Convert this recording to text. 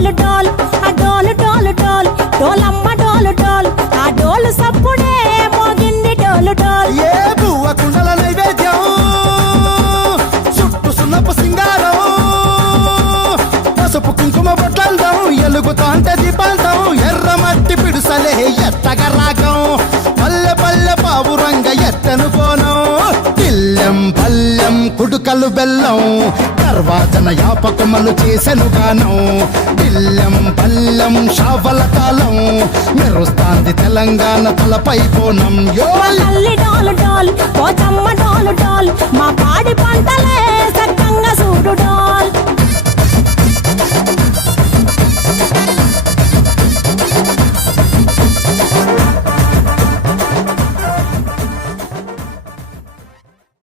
డోలు డోల్ ఆ డోలు డోలు డోల్ డోలమ్మ డోలు డోల్ ఆ డోలు సప్పుడే మోగింది డోలు డోల్ ఏ బువ్వ కుండల నైవేద్యం చుట్టు సున్నపు సింగారం పసుపు కుంకుమ బొట్లందం ఎలుగుతాంటే దీపాంతం ఎర్రమట్టి పిడుసలే ఎత్తగ రాగం పల్లె పల్లె పావురంగ ఎత్తను పోనం పిల్లెం పల్లెం కుడుకలు బెల్లం తర్వాతన యాపకమలు చేసెను గానం పిల్లెం పల్లెం షావల కాలం మెరుస్తాంది తెలంగాణ తలపై కోణం తల్లి డోలు డోల్ పోచమ్మ డోలు డోల్ మా పాడి పంటలే